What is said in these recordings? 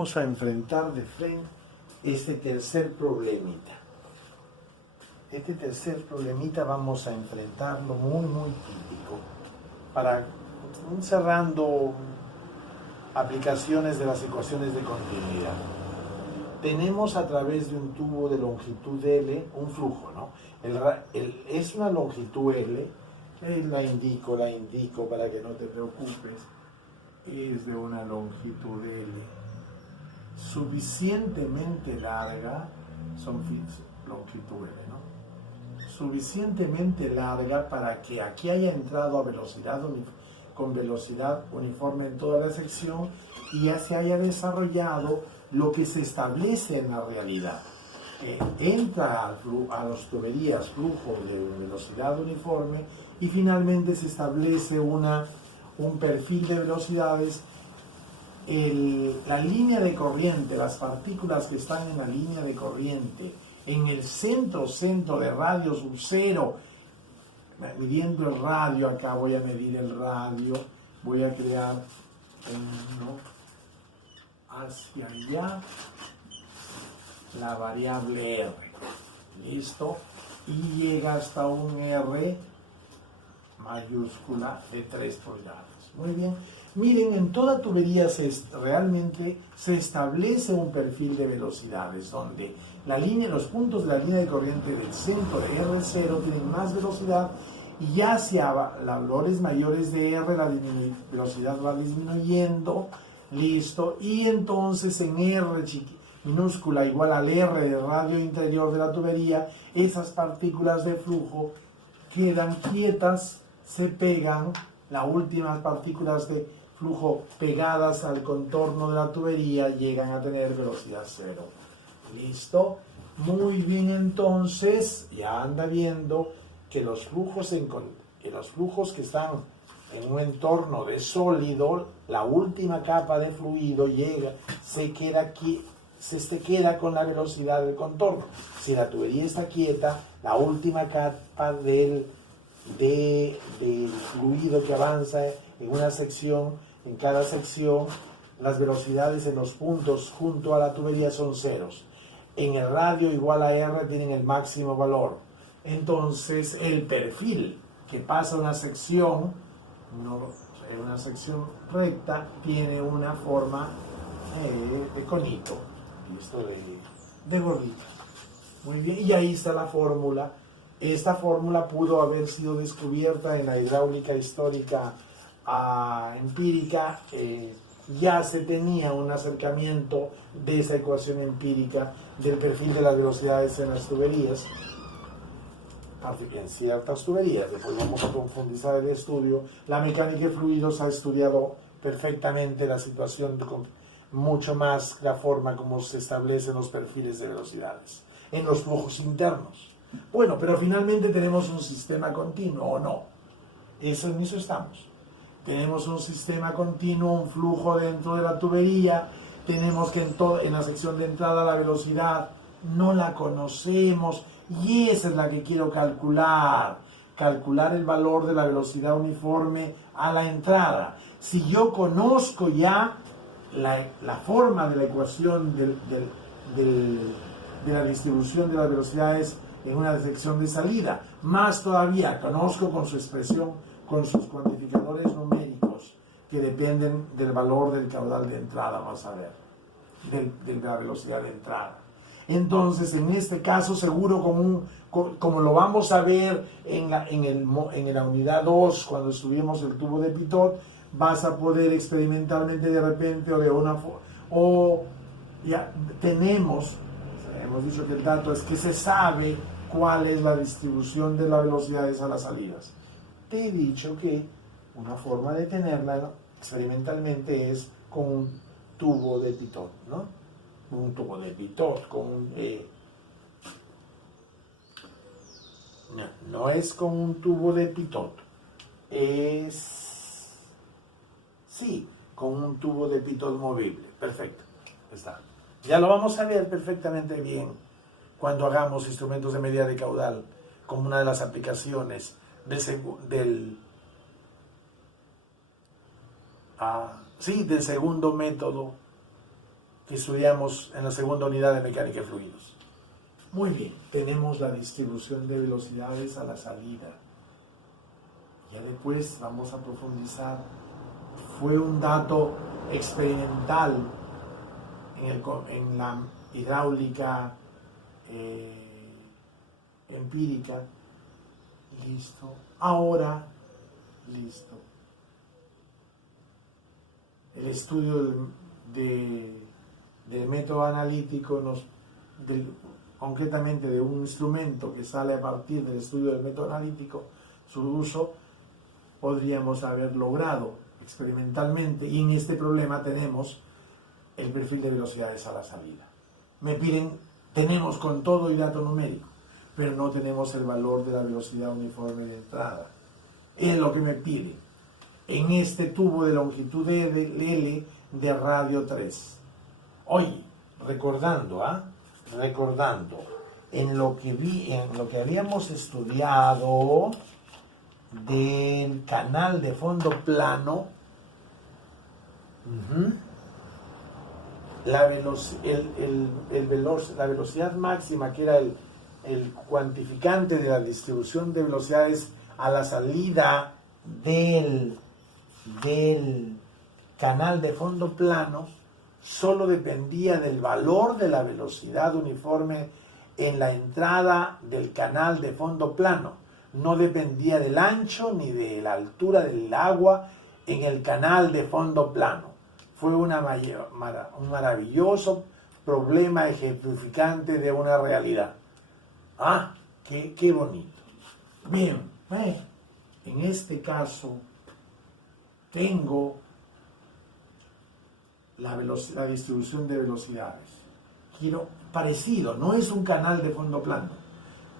vamos a enfrentar de frente este tercer problemita. Este tercer problemita vamos a enfrentarlo muy típico para cerrando aplicaciones de las ecuaciones de continuidad. Tenemos a través de un tubo de longitud L un flujo, ¿no? Es una longitud L, la indico para que no te preocupes, es de una longitud L suficientemente larga, longitud L, ¿no? Suficientemente larga para que aquí haya entrado a con velocidad uniforme en toda la sección y ya se haya desarrollado lo que se establece en la realidad. Entra a las tuberías flujo de velocidad uniforme y finalmente se establece un perfil de velocidades. La línea de corriente, las partículas que están en la línea de corriente, en el centro de radio sub cero, midiendo el radio, acá voy a medir el radio, voy a crear uno hacia allá, la variable R, listo, y llega hasta un R mayúscula de 3 pulgadas. Muy bien, miren, en toda tubería realmente se establece un perfil de velocidades donde los puntos de la línea de corriente del centro de R0 tienen más velocidad y hacia valores mayores de R la velocidad va disminuyendo, listo, y entonces en R minúscula igual al R de radio interior de la tubería, esas partículas de flujo quedan quietas, se pegan, las últimas partículas de flujo pegadas al contorno de la tubería llegan a tener velocidad cero. ¿Listo? Muy bien, entonces ya anda viendo que los flujos que están en un entorno de sólido, la última capa de fluido se queda con la velocidad del contorno. Si la tubería está quieta, la última capa del fluido que avanza en cada sección, las velocidades en los puntos junto a la tubería son ceros. En el radio igual a R tienen el máximo valor. Entonces el perfil que pasa una sección recta tiene una forma de conito, listo, de gorrita. Muy bien, y ahí está la fórmula. Esta fórmula pudo haber sido descubierta en la hidráulica histórica empírica. Ya se tenía un acercamiento de esa ecuación empírica del perfil de las velocidades en las tuberías, en ciertas tuberías. Después vamos a profundizar el estudio. La mecánica de fluidos ha estudiado perfectamente la situación, mucho más la forma como se establecen los perfiles de velocidades en los flujos internos. Bueno, pero finalmente tenemos un sistema continuo, ¿o no? En eso estamos. Tenemos un sistema continuo, un flujo dentro de la tubería. Tenemos que en la sección de entrada la velocidad no la conocemos y esa es la que quiero calcular. Calcular el valor de la velocidad uniforme a la entrada. Si yo conozco ya la forma de la ecuación de la distribución de las velocidades en una sección de salida, más todavía conozco con su expresión, con sus cuantificadores numéricos que dependen del valor del caudal de entrada, vas a ver, de la velocidad de entrada. Entonces, en este caso, seguro como lo vamos a ver en la unidad 2, cuando estuvimos el tubo de Pitot, vas a poder experimentalmente de repente hemos dicho que el dato es que se sabe cuál es la distribución de las velocidades a las salidas. Te he dicho que una forma de tenerla experimentalmente es con un tubo de Pitot, ¿no? Un tubo de Pitot no es con un tubo de Pitot, con un tubo de Pitot movible. Perfecto, está. Ya lo vamos a ver perfectamente bien cuando hagamos instrumentos de medida de caudal como una de las aplicaciones del segundo método que estudiamos en la segunda unidad de mecánica de fluidos. Muy bien, tenemos la distribución de velocidades a la salida. Ya después vamos a profundizar. Fue un dato experimental en la hidráulica empírica. Listo. Ahora, listo. El estudio del método analítico, concretamente de un instrumento que sale a partir del estudio del método analítico, su uso, podríamos haber logrado experimentalmente, y en este problema tenemos el perfil de velocidades a la salida. Me piden, tenemos con todo y dato numérico, pero no tenemos el valor de la velocidad uniforme de entrada. Es lo que me piden en este tubo de longitud L de radio 3. Hoy, recordando, en lo que habíamos estudiado del canal de fondo plano, la velocidad máxima, que era el cuantificante de la distribución de velocidades a la salida del canal de fondo plano, solo dependía del valor de la velocidad uniforme en la entrada del canal de fondo plano. No dependía del ancho ni de la altura del agua en el canal de fondo plano. Fue un maravilloso problema ejemplificante de una realidad. ¡Ah! ¡Qué bonito! Bien, en este caso tengo la distribución de velocidades. Parecido, no es un canal de fondo plano,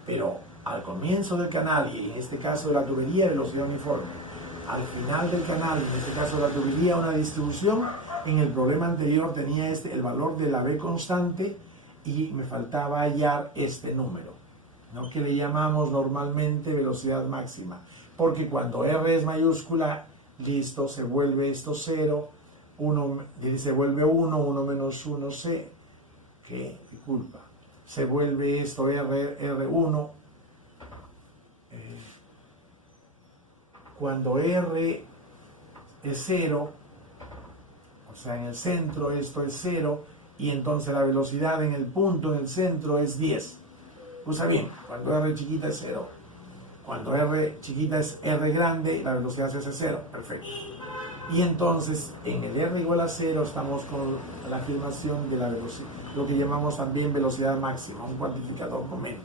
pero al comienzo del canal, y en este caso de la tubería, velocidad uniforme. Al final del canal, en este caso de la tubería, una distribución. En el problema anterior tenía el valor de la B constante y me faltaba hallar este número, ¿no? Que le llamamos normalmente velocidad máxima, porque cuando R es mayúscula, listo, se vuelve esto 0, se vuelve 1 menos 1, disculpa, se vuelve esto R1, cuando R es 0, o sea, en el centro esto es 0, y entonces la velocidad en el punto, en el centro, es 10. Usa bien, cuando R chiquita es 0. Cuando R chiquita es R grande, la velocidad se hace 0. Perfecto. Y entonces, en el R igual a 0, estamos con la afirmación de la velocidad, lo que llamamos también velocidad máxima, un cuantificador momento.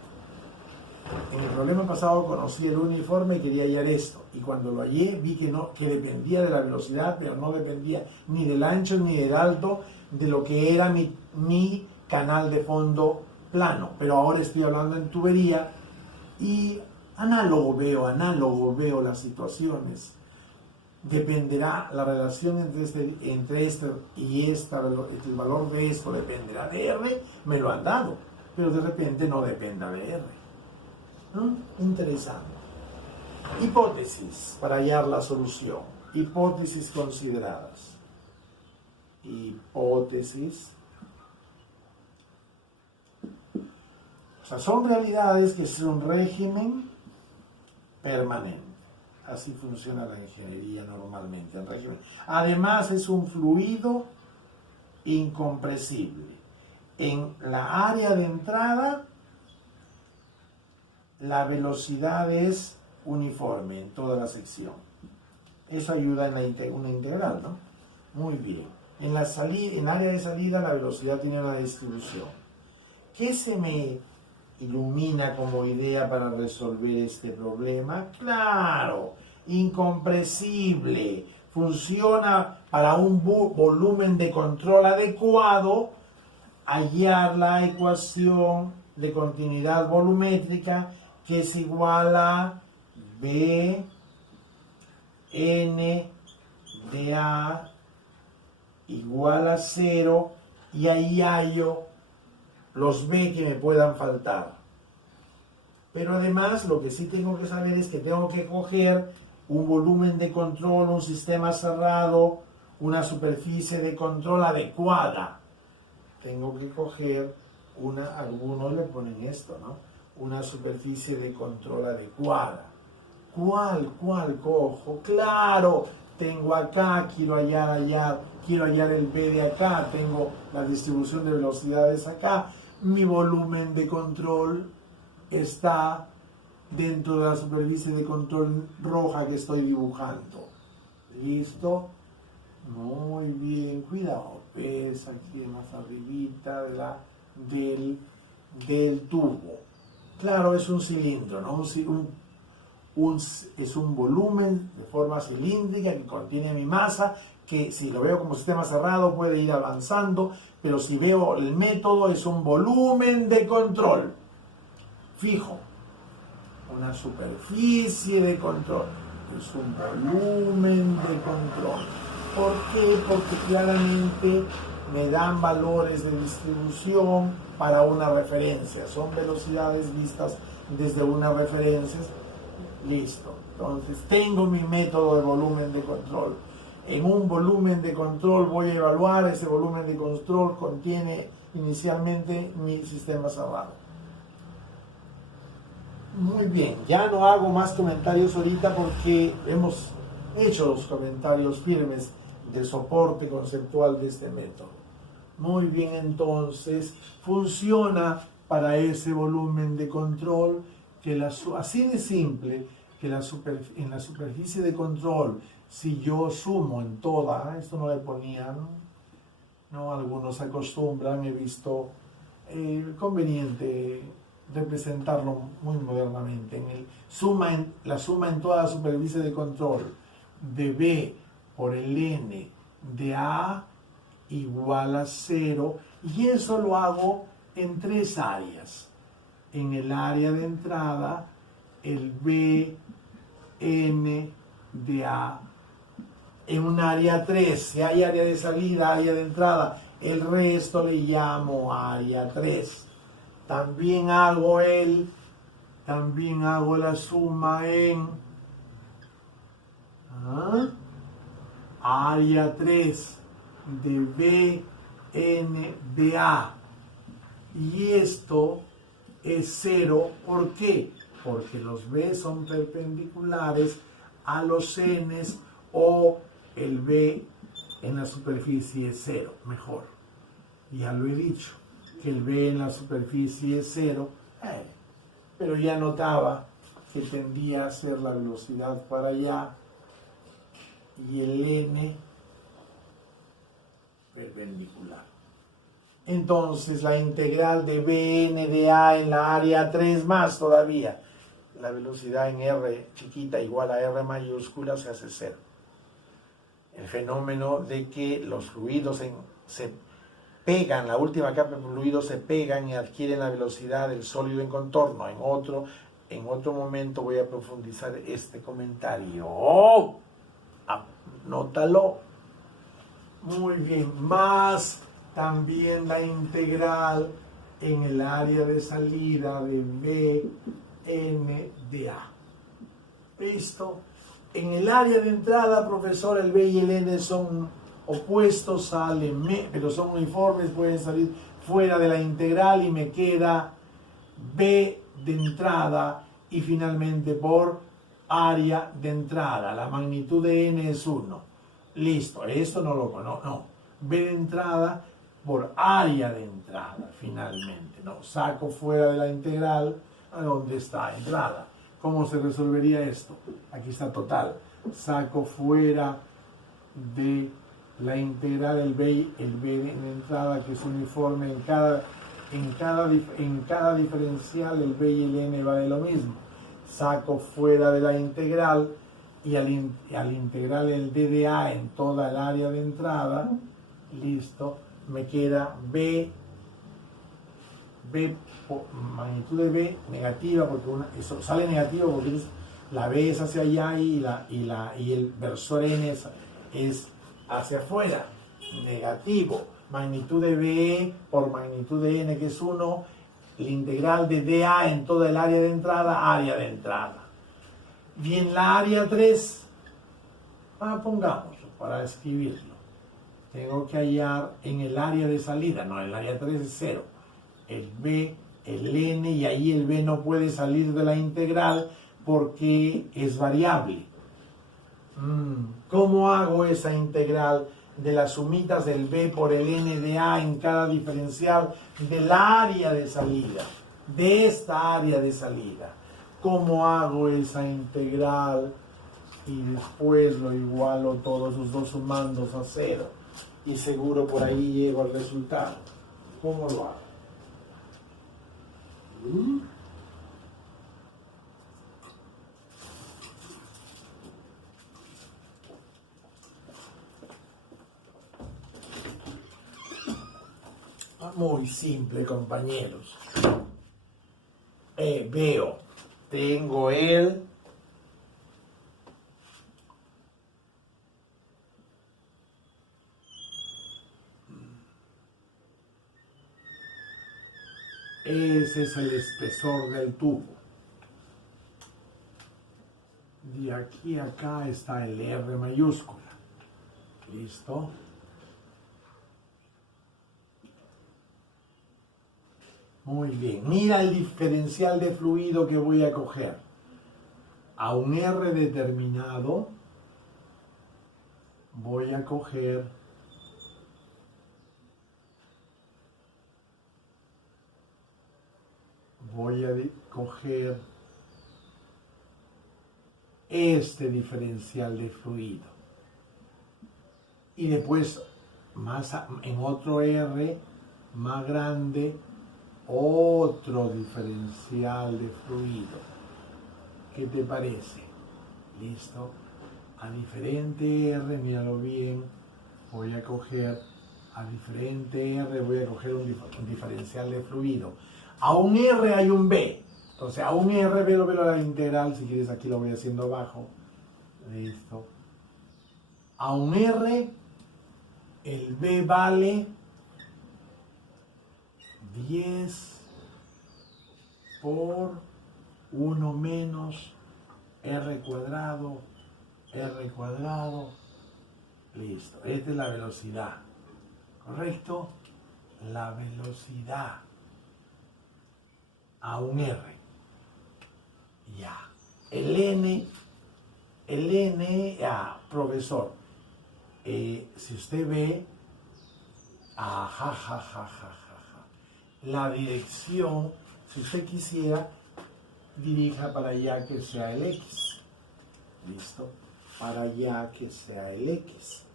En el problema pasado conocí el uniforme y quería hallar esto. Y cuando lo hallé, vi que dependía de la velocidad, pero no dependía ni del ancho ni del alto de lo que era mi canal de fondo plano. Pero ahora estoy hablando en tubería y análogo veo las situaciones. Dependerá la relación entre este y el valor de esto dependerá de R, me lo han dado, pero de repente no dependa de R. Interesante. Hipótesis para hallar la solución. Hipótesis consideradas. Hipótesis. O sea, son realidades que es un régimen permanente. Así funciona la ingeniería normalmente. El régimen. Además, es un fluido incompresible. En la área de entrada, la velocidad es uniforme en toda la sección. Eso ayuda en una integral, ¿no? Muy bien. En el área de salida, la velocidad tiene una distribución. ¿Qué se me ilumina como idea para resolver este problema? Claro, incompresible. Funciona para un volumen de control adecuado, hallar la ecuación de continuidad volumétrica, que es igual a B N de A igual a 0, y ahí hallo los B que me puedan faltar. Pero además lo que sí tengo que saber es que tengo que coger un volumen de control, un sistema cerrado, una superficie de control adecuada. tengo que coger algunos le ponen esto, ¿no? Una superficie de control adecuada. ¿Cuál cojo? Claro, tengo acá, quiero hallar el B de acá, tengo la distribución de velocidades acá, mi volumen de control está dentro de la superficie de control roja que estoy dibujando. ¿Listo? Muy bien, cuidado, ves aquí más arribita del tubo. Claro, es un cilindro, ¿no? Es un volumen de forma cilíndrica que contiene mi masa, que si lo veo como sistema cerrado puede ir avanzando, pero si veo el método es un volumen de control fijo, una superficie de control, es un volumen de control. ¿Por qué? Porque claramente me dan valores de distribución para una referencia, son velocidades vistas desde una referencia. Listo, entonces tengo mi método de volumen de control. En un volumen de control voy a evaluar, ese volumen de control contiene inicialmente mi sistema cerrado. Muy bien, ya no hago más comentarios ahorita porque hemos hecho los comentarios firmes de soporte conceptual de este método. Muy bien, entonces funciona para ese volumen de control que así de simple que en la superficie de control, si yo sumo en toda, esto no le ponían, ¿no? Algunos acostumbran, he visto conveniente representarlo muy modernamente, la suma en toda la superficie de control de B por el N de A igual a 0, y eso lo hago en 3 áreas. En el área de entrada, el B, N de A. En un área 3, si hay área de salida, área de entrada, el resto le llamo área 3. También hago la suma en área 3 de B, N de A. Y esto es 0, ¿por qué? Porque los B son perpendiculares a los N's, o el B en la superficie es 0, mejor. Ya lo he dicho, que el B en la superficie es 0, pero ya notaba que tendía a ser la velocidad para allá y el N perpendicular. Entonces la integral de Bn de A en la área 3 más todavía, la velocidad en R chiquita igual a R mayúscula se hace 0. El fenómeno de que los fluidos se pegan, la última capa de fluidos se pegan y adquieren la velocidad del sólido en contorno. En otro momento voy a profundizar este comentario. Anótalo. Muy bien, más también la integral en el área de salida de B, N de A. ¿Listo? En el área de entrada, profesor, el B y el N son opuestos, pero son uniformes, pueden salir fuera de la integral y me queda B de entrada y finalmente por área de entrada. La magnitud de N es 1. Listo, esto no lo conozco. No. B de entrada por área de entrada, finalmente. No, saco fuera de la integral a donde está entrada. ¿Cómo se resolvería esto? Aquí está total. Saco fuera de la integral el B de entrada, que es uniforme en cada diferencial, el B y el N vale lo mismo. Saco fuera de la integral y al integrar el D de A en toda el área de entrada, listo, me queda B magnitud de B negativa, porque eso sale negativo porque la B es hacia allá y el versor N es hacia afuera, negativo. Magnitud de B por magnitud de N, que es 1, la integral de dA en toda el área de entrada. Bien, la área 3, pongámoslo para escribirlo. tengo que hallar en el área de salida, no, el área 3 es 0, el b, el n, y ahí el b no puede salir de la integral porque es variable. ¿Cómo hago esa integral de las sumitas del b por el n de a en cada diferencial del área de salida, de esta área de salida? ¿Cómo hago esa integral? Y después lo igualo todos esos dos sumandos a 0. Y seguro por ahí llego al resultado. ¿Cómo lo hago? Muy simple, compañeros. Veo, tengo el ese es el espesor del tubo. De aquí a acá está el R mayúscula. ¿Listo? Muy bien. Mira el diferencial de fluido que voy a coger. A un R determinado voy a coger este diferencial de fluido. Y después, en otro R más grande, otro diferencial de fluido. ¿Qué te parece? ¿Listo? A diferente R, míralo bien, voy a coger un diferencial de fluido. A un R hay un B. Entonces, a un R, velo a la integral, si quieres aquí lo voy haciendo abajo. Listo. A un R, el B vale 10 por 1 menos R cuadrado, listo. Esta es la velocidad, ¿correcto? La velocidad a un R. Ya. El N, profesor, si usted ve, la dirección, si usted quisiera, dirija para allá que sea el X. ¿Listo? Para allá que sea el X.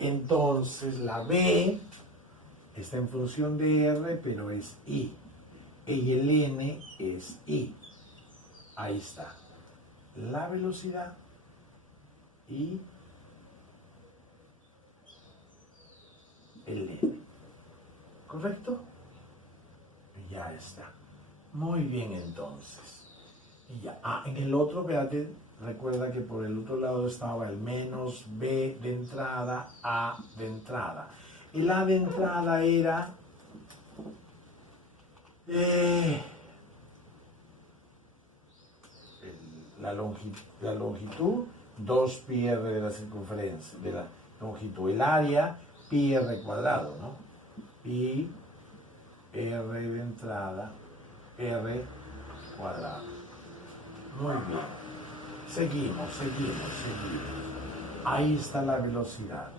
Entonces la B está en función de R, pero es I. Y el N es I. Ahí está. La velocidad y el N. ¿Correcto? Ya está. Muy bien, entonces. Y ya. En el otro, véate, recuerda que por el otro lado estaba el menos B de entrada, A de entrada. El A de entrada era la longitud, 2πr de la circunferencia, de la longitud. El área, πr cuadrado, ¿no? Pi r de entrada, r cuadrado. Muy bien. Seguimos. Ahí está la velocidad.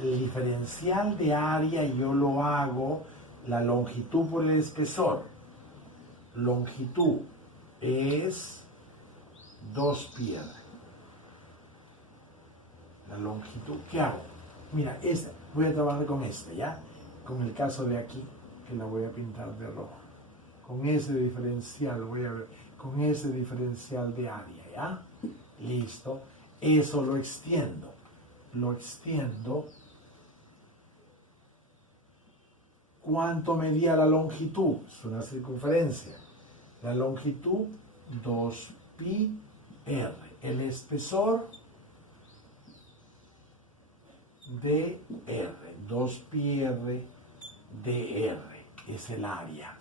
El diferencial de área yo lo hago la longitud por el espesor. Longitud es 2πr. La longitud, ¿qué hago? Mira, voy a trabajar con ¿ya? Con el caso de aquí, que la voy a pintar de rojo. Con ese diferencial, con ese diferencial de área, ¿ya? Listo. Eso lo extiendo. ¿Cuánto medía la longitud? Es una circunferencia. La longitud, 2πr. El espesor, dr. 2πr dr. Es el área.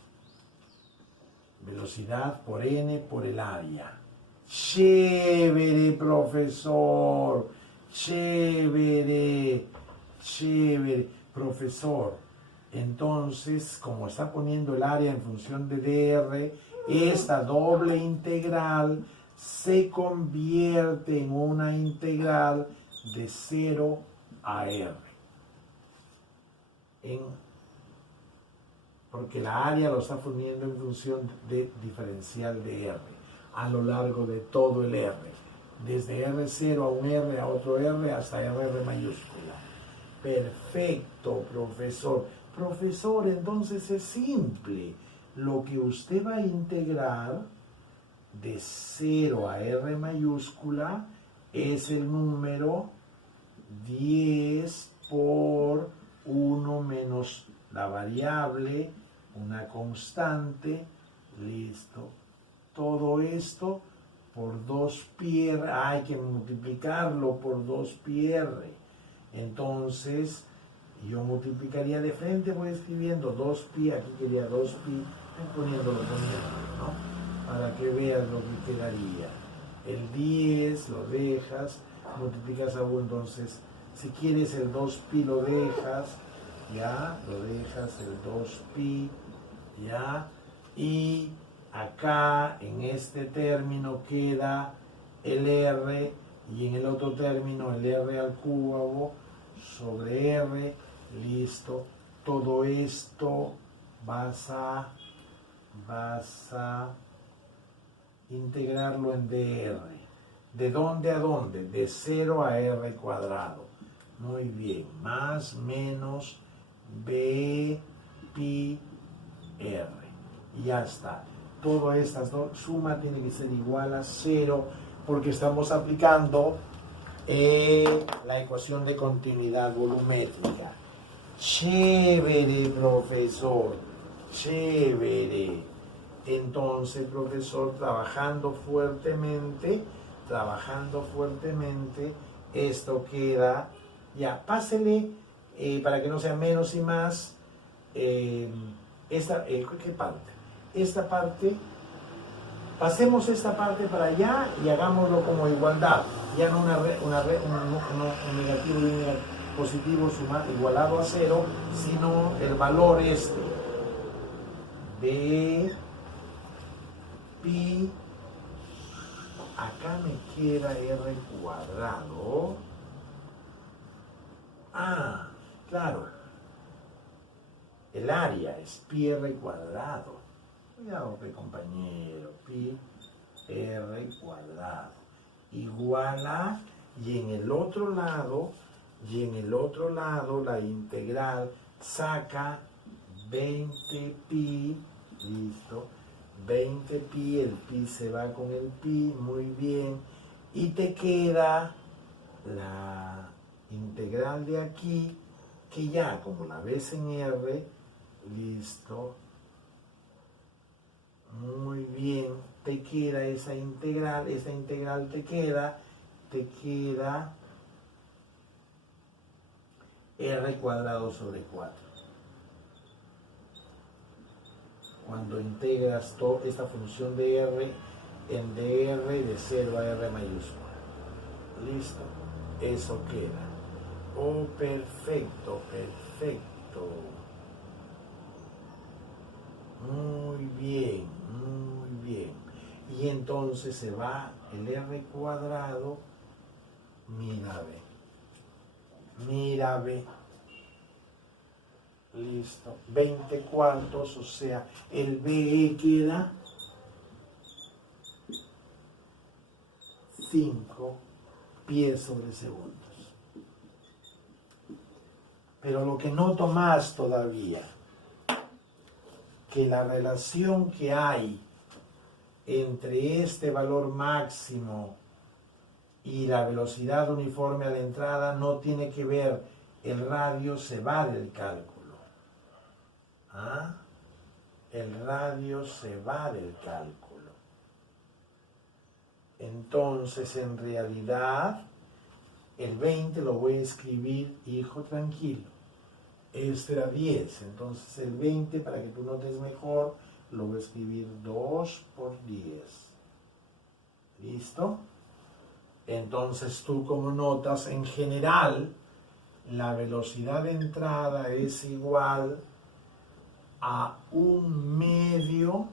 Velocidad por n por el área. Chévere, profesor. Chévere. Chévere, profesor. Entonces, como está poniendo el área en función de dr, esta doble integral se convierte en una integral de 0 a r. Porque la área lo está poniendo en función de diferencial de r a lo largo de todo el r, desde R0 a un R a otro R hasta R mayúscula. Perfecto, profesor. Profesor, entonces es simple. Lo que usted va a integrar de 0 a R mayúscula es el número 10 por 1 menos la variable, una constante, listo. Todo esto por 2πr, hay que multiplicarlo por 2πr. Entonces, yo multiplicaría de frente, voy escribiendo 2π, aquí quería 2π, poniéndolo, ¿no? Para que veas lo que quedaría. El 10 lo dejas, multiplicas a 1, entonces, si quieres el 2π lo dejas, ya, lo dejas el 2π, ya, y acá en este término queda el r, y en el otro término el r al cubo sobre r, listo. Todo esto vas a integrarlo en dr. ¿De dónde a dónde? De 0 a r cuadrado. Muy bien, más menos b pi r. Y ya está. Todas estas suma tiene que ser igual a 0 porque estamos aplicando la ecuación de continuidad volumétrica. Chévere, profesor, chévere. Entonces, profesor, trabajando fuertemente, esto queda, ya, pásele, para que no sea menos y más, ¿qué parte? Esta parte, pasemos esta parte para allá y hagámoslo como igualdad, ya no un negativo y un positivo igualado a 0, sino el valor este, b pi, acá me queda r cuadrado, claro, el área es pi r cuadrado, cuidado compañero, pi r cuadrado, igual a, y en el otro lado la integral saca 20pi, listo, 20pi, el pi se va con el pi, muy bien, y te queda la integral de aquí, que ya como la ves en r, listo, muy bien, te queda esa integral te queda r cuadrado sobre 4. Cuando integras toda esta función de r en dr de 0 a r mayúscula. Listo, eso queda. Oh, perfecto, perfecto. Muy bien, muy bien. Y entonces se va el r cuadrado, mira ve. Listo, 20 cuartos, o sea, el BE queda 5 pies sobre segundos. Pero lo que noto más todavía, que la relación que hay entre este valor máximo y la velocidad uniforme a la entrada no tiene que ver, el radio se va del cálculo. El radio se va del cálculo. Entonces, en realidad, el 20 lo voy a escribir, hijo, tranquilo. Este era 10, entonces el 20, para que tú notes mejor, lo voy a escribir 2 por 10. ¿Listo? Entonces tú, como notas, en general, la velocidad de entrada es igual a 1/2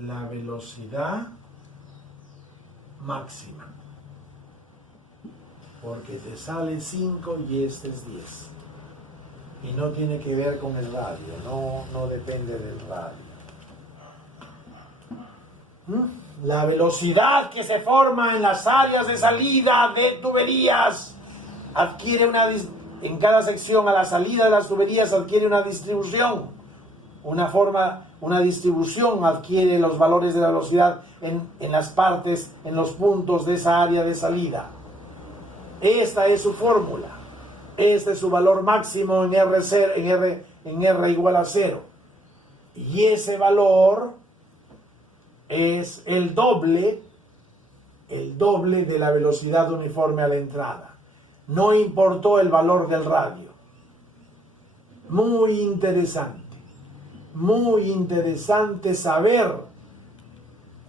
la velocidad máxima, porque te sale 5 y este es 10, y no tiene que ver con el radio, no depende del radio. La velocidad que se forma en las áreas de salida de tuberías adquiere en cada sección a la salida de las tuberías adquiere una distribución, una distribución adquiere los valores de la velocidad en las partes, en los puntos de esa área de salida. Esta es su fórmula, este es su valor máximo en R igual a 0, y ese valor es el doble de la velocidad uniforme a la entrada. No importó el valor del radio. Muy interesante saber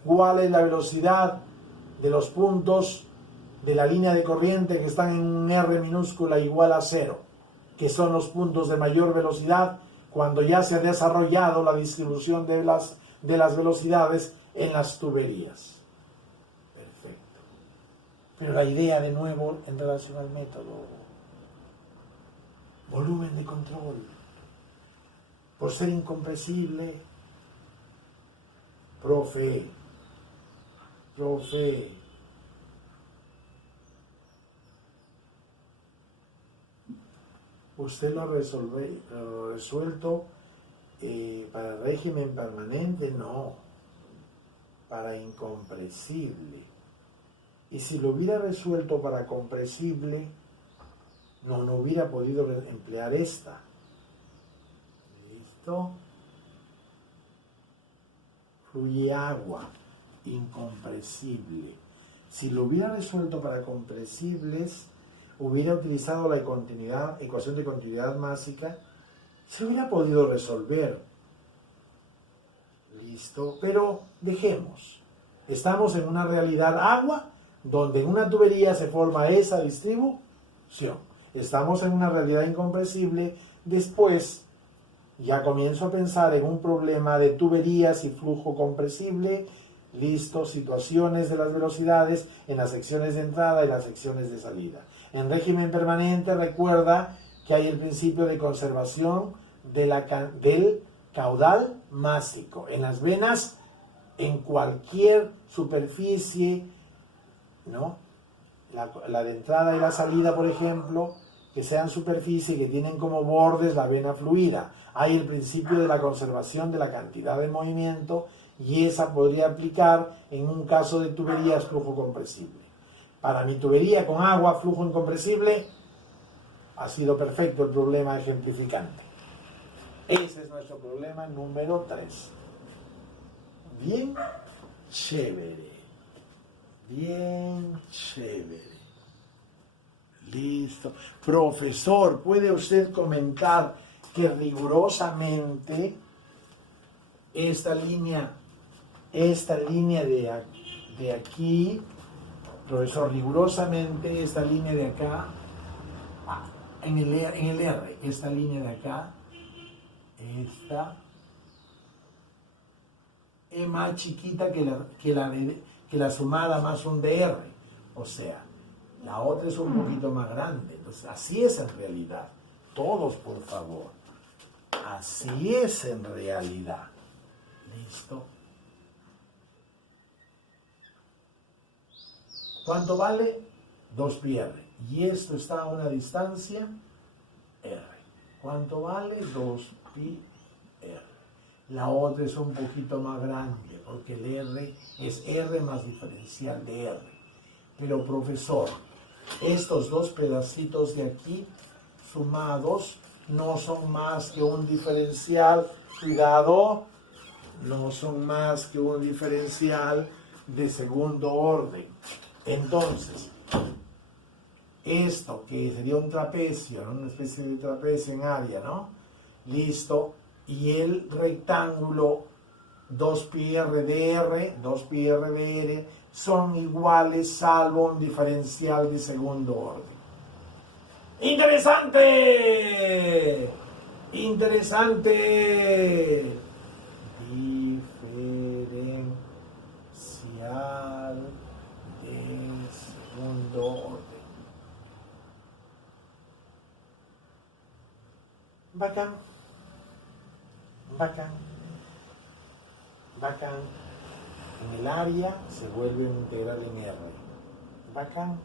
cuál es la velocidad de los puntos de la línea de corriente que están en un R minúscula igual a 0, que son los puntos de mayor velocidad cuando ya se ha desarrollado la distribución de las velocidades en las tuberías. Perfecto. Pero la idea, de nuevo, en relación al método, volumen de control, por ser incompresible, profe, usted lo ha resuelto para régimen permanente, no, para incompresible. Y si lo hubiera resuelto para compresible, no hubiera podido emplear esta. ¿Listo? Fluye agua, incompresible. Si lo hubiera resuelto para compresibles, hubiera utilizado la ecuación de continuidad másica, se hubiera podido resolver. Listo, pero dejemos. Estamos en una realidad agua, donde en una tubería se forma esa distribución. Estamos en una realidad incompresible. Después ya comienzo a pensar en un problema de tuberías y flujo compresible. Listo, situaciones de las velocidades en las secciones de entrada y las secciones de salida. En régimen permanente, recuerda que hay el principio de conservación del caudal másico. En las venas, en cualquier superficie, ¿no? La de entrada y la salida, por ejemplo, que sean superficie, que tienen como bordes la vena fluida. Hay el principio de la conservación de la cantidad de movimiento, y esa podría aplicar en un caso de tuberías flujo compresible. Para mi tubería con agua, flujo incompresible, ha sido perfecto el problema ejemplificante. Ese es nuestro problema número 3. Bien chévere. Listo. Profesor, ¿puede usted comentar que rigurosamente esta línea de aquí, profesor, rigurosamente esta línea de acá, en el R, esta línea de acá, esta es más chiquita que la sumada más un DR, o sea, la otra es un poquito más grande. Entonces, así es en realidad. Todos, por favor. Así es en realidad. ¿Listo? ¿Cuánto vale? 2πr. Y esto está a una distancia R. ¿Cuánto vale? 2πr. La otra es un poquito más grande, porque el R es R más diferencial de R. Pero, profesor, estos dos pedacitos de aquí sumados no son más que un diferencial, cuidado, no son más que un diferencial de segundo orden. Entonces, esto que sería un trapecio, ¿no? Una especie de trapecio en área, ¿no? Listo. Y el rectángulo 2πr de R, 2πr de R, son iguales salvo un diferencial de segundo orden. ¡Interesante! ¡Interesante! Diferencial de segundo orden. Bacán. Bacán. Bacán. En el área se vuelve un integral en R. Bacán.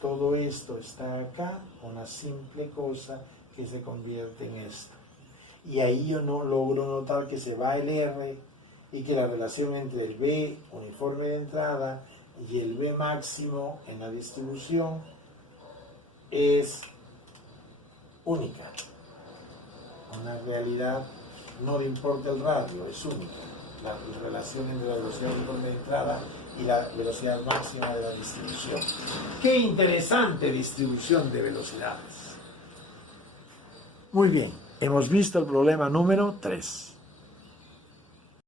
Todo esto está acá, una simple cosa que se convierte en esto. Y ahí yo no logro notar que se va el R y que la relación entre el B uniforme de entrada y el B máximo en la distribución es única. Una realidad no le importa el radio, es única. La relación entre la velocidad uniforme de entrada y la velocidad máxima de la distribución. ¡Qué interesante distribución de velocidades! Muy bien, hemos visto el problema número 3.